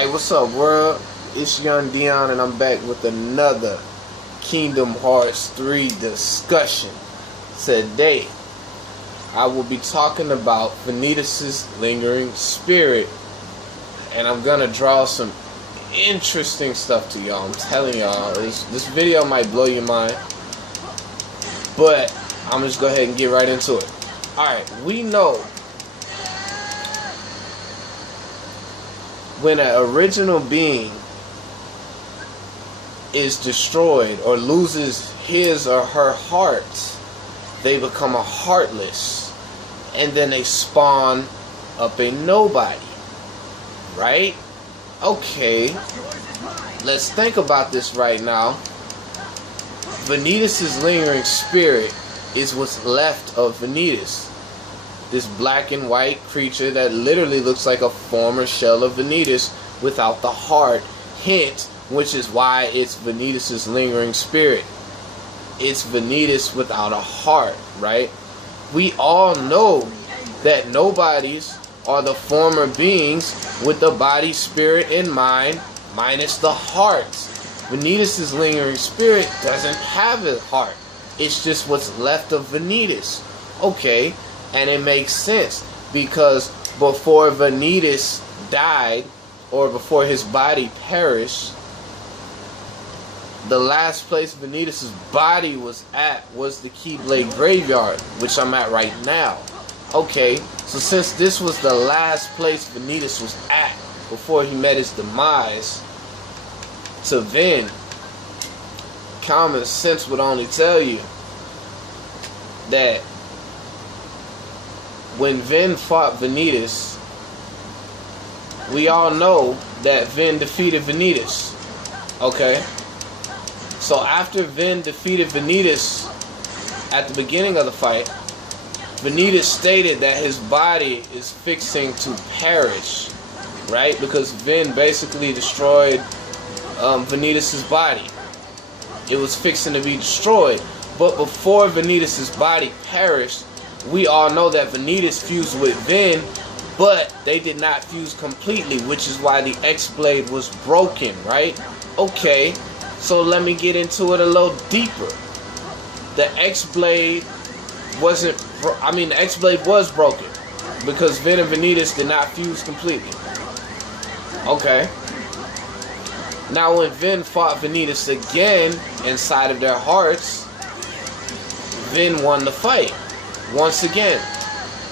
Hey, what's up, world? It's Young Dion, and I'm back with another Kingdom Hearts 3 discussion. Today, I will be talking about Vanitas Lingering Spirit, and I'm gonna draw some interesting stuff to y'all. I'm telling y'all, this video might blow your mind, but I'm just go ahead and get right into it. Alright, we know when an original being is destroyed or loses his or her heart, they become a heartless, and then they spawn up a nobody, right? Okay, let's think about this right now. Vanitas' Lingering Spirit is what's left of Vanitas. This black and white creature that literally looks like a former shell of Vanitas without the heart, hint, which is why it's Vanitas' Lingering Spirit. It's Vanitas without a heart, right? We all know that nobodies are the former beings with the body, spirit, and mind, minus the heart. Vanitas' Lingering Spirit doesn't have a heart. It's just what's left of Vanitas. Okay. And it makes sense, because before Vanitas died, or before his body perished, the last place Vanitas' body was at was the Keyblade Graveyard, which I'm at right now. Okay, so since this was the last place Vanitas was at before he met his demise, to Vin, common sense would only tell you that when Vin fought Vanitas, we all know that Vin defeated Vanitas. Okay? So after Vin defeated Vanitas at the beginning of the fight, Vanitas stated that his body is fixing to perish, right? Because Vin basically destroyed Vanitas' body. It was fixing to be destroyed. But before Vanitas' body perished, we all know that Vanitas fused with Vin, but they did not fuse completely, which is why the X-Blade was broken, right? Okay, so let me get into it a little deeper. The X-Blade wasn't, the X-Blade was broken, because Vin and Vanitas did not fuse completely. Okay. Now when Vin fought Vanitas again inside of their hearts, Vin won the fight. Once again,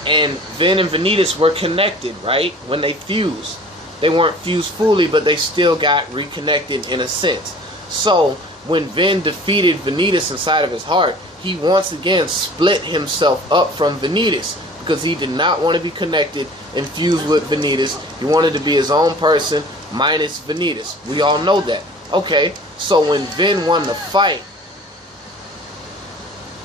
and Vin and Vanitas were connected, right? When they fused, they weren't fused fully, but they still got reconnected in a sense. So when Vin defeated Vanitas inside of his heart, he once again split himself up from Vanitas, because he did not want to be connected and fused with Vanitas. He wanted to be his own person minus Vanitas. We all know that. Okay, so when Vin won the fight,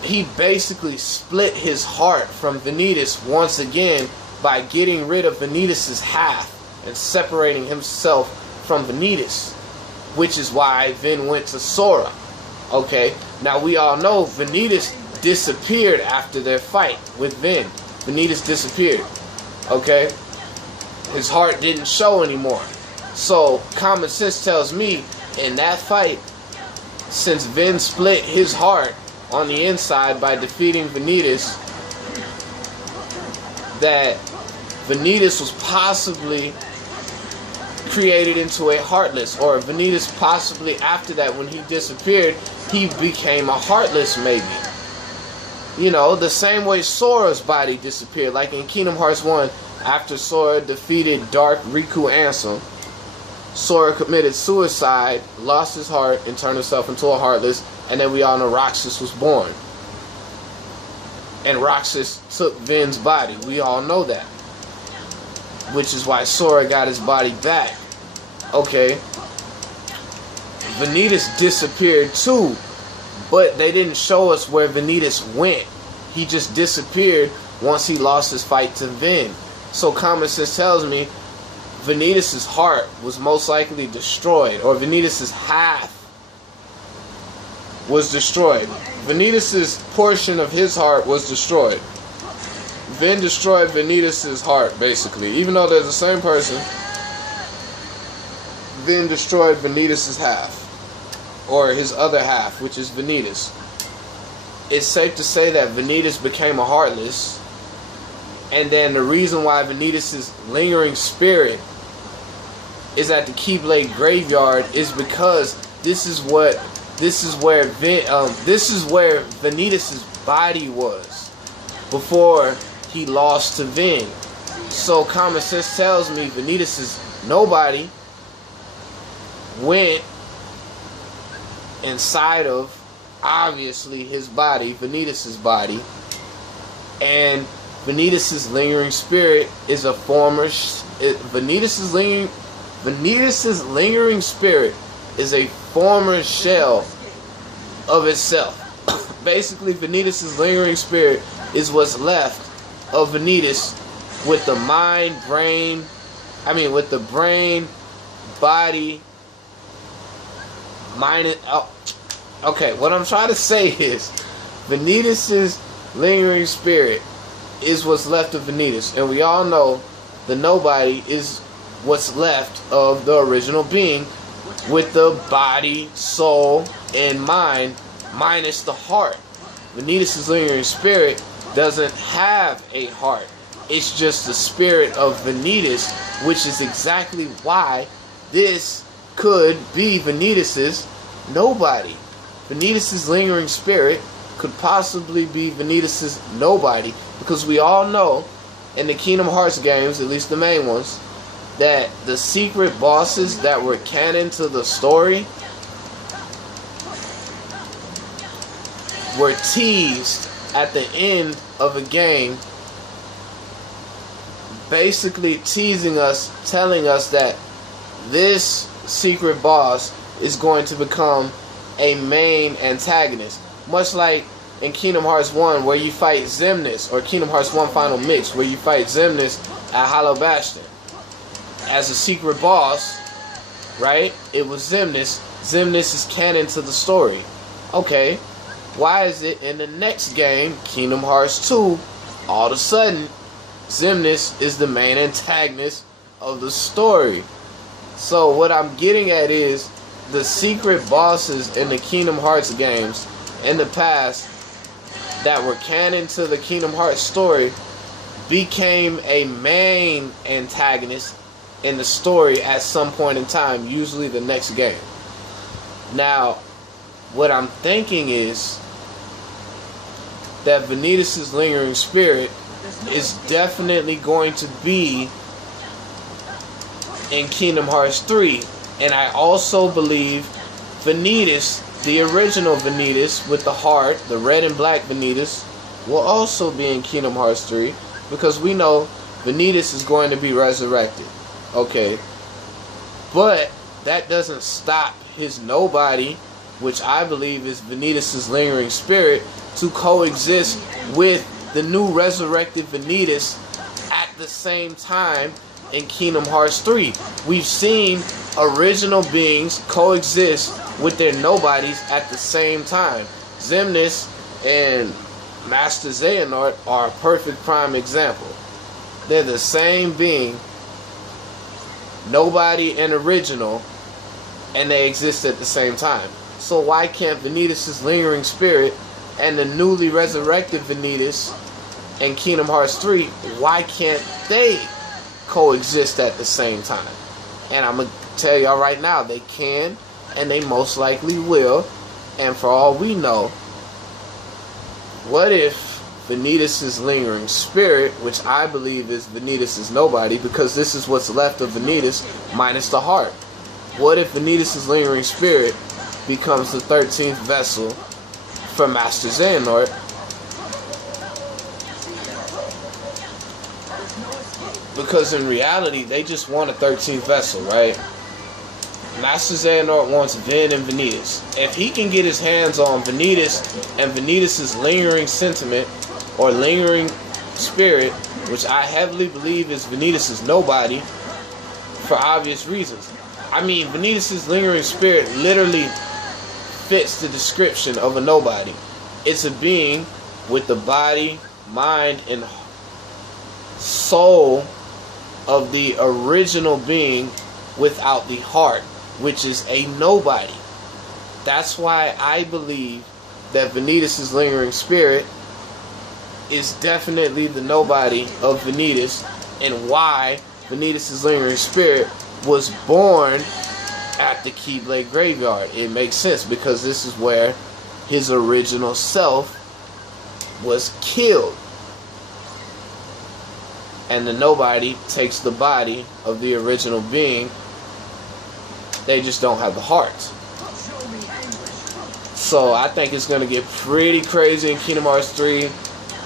he basically split his heart from Vanitas once again by getting rid of Vanitas' half and separating himself from Vanitas, which is why Vin went to Sora. Okay, now we all know Vanitas disappeared after their fight with Vin. Vanitas disappeared. Okay, his heart didn't show anymore. So common sense tells me in that fight, since Vin split his heart on the inside by defeating Vanitas, that Vanitas was possibly created into a heartless, or Vanitas possibly after that, when he disappeared, he became a heartless maybe. You know, the same way Sora's body disappeared, like in Kingdom Hearts 1, after Sora defeated Dark Riku Ansem, Sora committed suicide, lost his heart, and turned himself into a heartless. And then we all know Roxas was born. And Roxas took Vin's body. We all know that. Which is why Sora got his body back. Okay. Vanitas disappeared too. But they didn't show us where Vanitas went. He just disappeared once he lost his fight to Vin. So common sense tells me Vanitas' heart was most likely destroyed. Or Vanitas' half was destroyed. Vanitas' portion of his heart was destroyed. Vin destroyed Vanitas' heart, basically. Even though they're the same person, Vin destroyed Vanitas' half, or his other half, which is Vanitas, it's safe to say that Vanitas became a Heartless, and then the reason why Vanitas' Lingering Spirit is at the Keyblade Graveyard is because this is where Vanitas' body was before he lost to Vin. So common sense tells me Vanitas' Nobody went inside of, obviously, his body, Vanitas' body, and Vanitas' Lingering Spirit is a former Vanitas' Lingering Spirit is a former shell of itself. Basically, Vanitas' Lingering Spirit is what's left of Vanitas with the with the brain, body, mind. Okay, what I'm trying to say is Vanitas' Lingering Spirit is what's left of Vanitas, and we all know the Nobody is what's left of the original being with the body, soul, and mind minus the heart. Vanitas' Lingering Spirit doesn't have a heart. It's just the spirit of Vanitas, which is exactly why this could be Vanitas' Nobody. Vanitas' Lingering Spirit could possibly be Vanitas' Nobody, because we all know in the Kingdom Hearts games, at least the main ones, that the secret bosses that were canon to the story were teased at the end of a game, basically teasing us, telling us that this secret boss is going to become a main antagonist, much like in Kingdom Hearts 1 where you fight Xemnas, or Kingdom Hearts 1 Final Mix where you fight Xemnas at Hollow Bastion as a secret boss, right? It was Xemnas. Xemnas is canon to the story. Okay, why is it in the next game, Kingdom Hearts 2, all of a sudden Xemnas is the main antagonist of the story? So what I'm getting at is the secret bosses in the Kingdom Hearts games in the past that were canon to the Kingdom Hearts story became a main antagonist in the story at some point in time, usually the next game. Now, what I'm thinking is that Vanitas' Lingering Spirit is definitely going to be in Kingdom Hearts 3. And I also believe Vanitas, the original Vanitas with the heart, the red and black Vanitas, will also be in Kingdom Hearts 3, because we know Vanitas is going to be resurrected. Okay. But that doesn't stop his Nobody, which I believe is Vanitas' Lingering Spirit, to coexist with the new resurrected Vanitas at the same time in Kingdom Hearts 3. We've seen original beings coexist with their Nobodies at the same time. Xemnas and Master Xehanort are a perfect prime example. They're the same being, Nobody and original, and they exist at the same time. So why can't Vanitas' Lingering Spirit and the newly resurrected Vanitas in Kingdom Hearts 3, why can't they coexist at the same time? And I'm going to tell y'all right now, they can, and they most likely will. And for all we know, what if Vanitas' Lingering Spirit, which I believe is Vanitas' Nobody, because this is what's left of Vanitas minus the heart, what if Vanitas' Lingering Spirit becomes the 13th vessel for Master Xehanort? Because in reality, they just want a 13th vessel, right? Master Xehanort wants Vin and Vanitas. If he can get his hands on Vanitas and Vanitas' Lingering Sentiment, or Lingering Spirit, which I heavily believe is Vanitas' Nobody, for obvious reasons. I mean, Vanitas' Lingering Spirit literally fits the description of a Nobody. It's a being with the body, mind, and soul of the original being without the heart. which is a nobody. That's why I believe that Vanitas' Lingering Spirit is definitely the nobody of Vanitas, and why Vanitas' Lingering Spirit was born at the Keyblade Graveyard. It makes sense because this is where his original self was killed. And the nobody takes the body of the original being. They just don't have the heart. So I think it's going to get pretty crazy in Kingdom Hearts 3.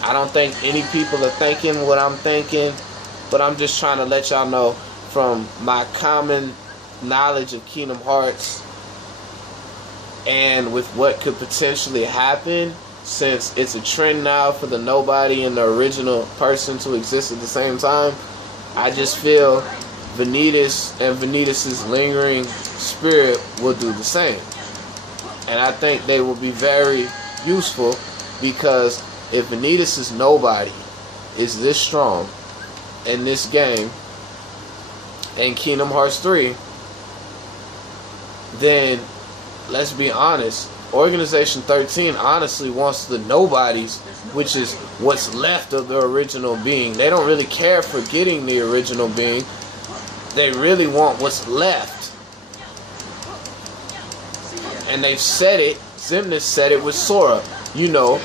I don't think any people are thinking what I'm thinking, but I'm just trying to let y'all know from my common knowledge of Kingdom Hearts and with what could potentially happen, since it's a trend now for the nobody and the original person to exist at the same time. I just feel Vanitas and Vanitas' Lingering Spirit will do the same. And I think they will be very useful, because if Vanitas' nobody is this strong in this game, in Kingdom Hearts 3, then let's be honest, Organization 13 honestly wants the nobodies, which is what's left of the original being. They don't really care for getting the original being. They really want what's left. And they've said it, Xemnas said it with Sora. You know,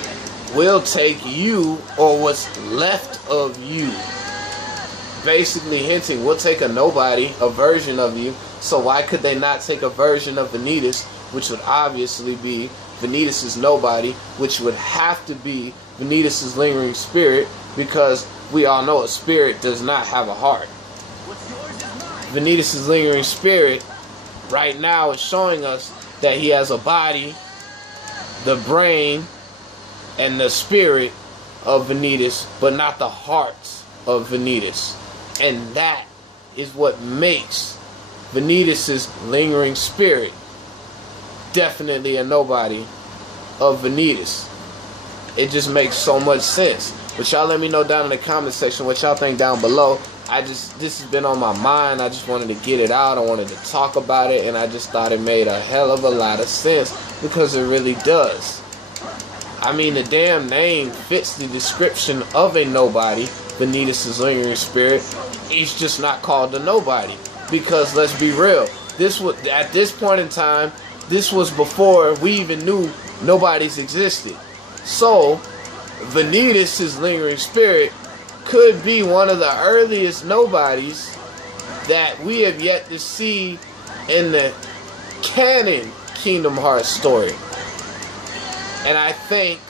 we'll take you or what's left of you. Basically hinting, we'll take a nobody, a version of you. So why could they not take a version of Vanitas, which would obviously be Vanitas' nobody, which would have to be Vanitas' Lingering Spirit, because we all know a spirit does not have a heart. Vanitas' Lingering Spirit right now is showing us that he has a body, the brain, and the spirit of Vanitas, but not the hearts of Vanitas. And that is what makes Vanitas' Lingering Spirit definitely a nobody of Vanitas. It just makes so much sense. But y'all let me know down in the comment section what y'all think down below. This has been on my mind. I just wanted to get it out. I wanted to talk about it, and I just thought it made a hell of a lot of sense, because it really does. I mean, the damn name fits the description of a nobody, Vanitas' Lingering Spirit. It's just not called a nobody, because let's be real, this was at this point in time, this was before we even knew nobodies existed. So Vanitas' Lingering Spirit could be one of the earliest nobodies that we have yet to see in the canon Kingdom Hearts story. And I think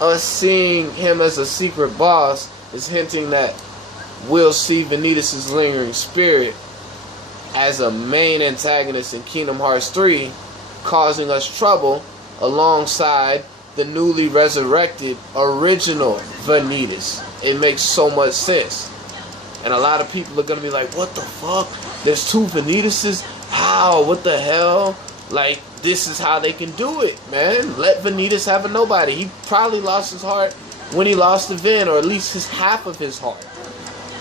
us seeing him as a secret boss is hinting that we'll see Vanitas' Lingering Spirit as a main antagonist in Kingdom Hearts 3, causing us trouble alongside the newly resurrected original Vanitas. It makes so much sense. And a lot of people are going to be like, what the fuck? There's two Vanitases? How? What the hell? Like, this is how they can do it, man. Let Vanitas have a nobody. He probably lost his heart when he lost to Vin, or at least his half of his heart.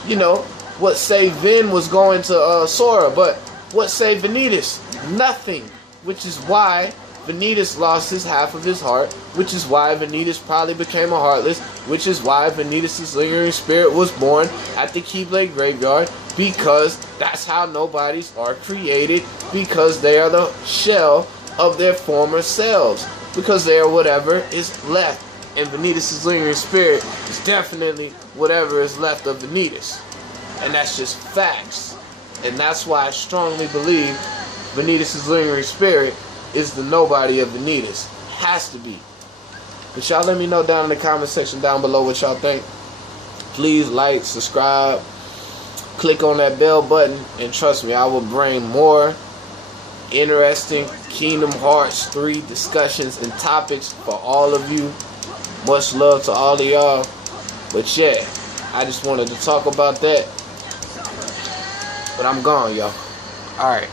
You know, what say Vin was going to Sora, but what say Vanitas? Nothing. Which is why Vanitas lost his half of his heart, which is why Vanitas probably became a Heartless, which is why Vanitas' Lingering Spirit was born at the Keyblade Graveyard, because that's how nobodies are created, because they are the shell of their former selves, because they are whatever is left, and Vanitas' Lingering Spirit is definitely whatever is left of Vanitas, and that's just facts. And that's why I strongly believe Vanitas' Lingering Spirit is the nobody of Vanitas. Has to be. But y'all let me know down in the comment section down below what y'all think. Please like, subscribe, click on that bell button, and trust me, I will bring more interesting Kingdom Hearts 3 discussions and topics for all of you. Much love to all of y'all. But yeah, I just wanted to talk about that. But I'm gone, y'all. Alright.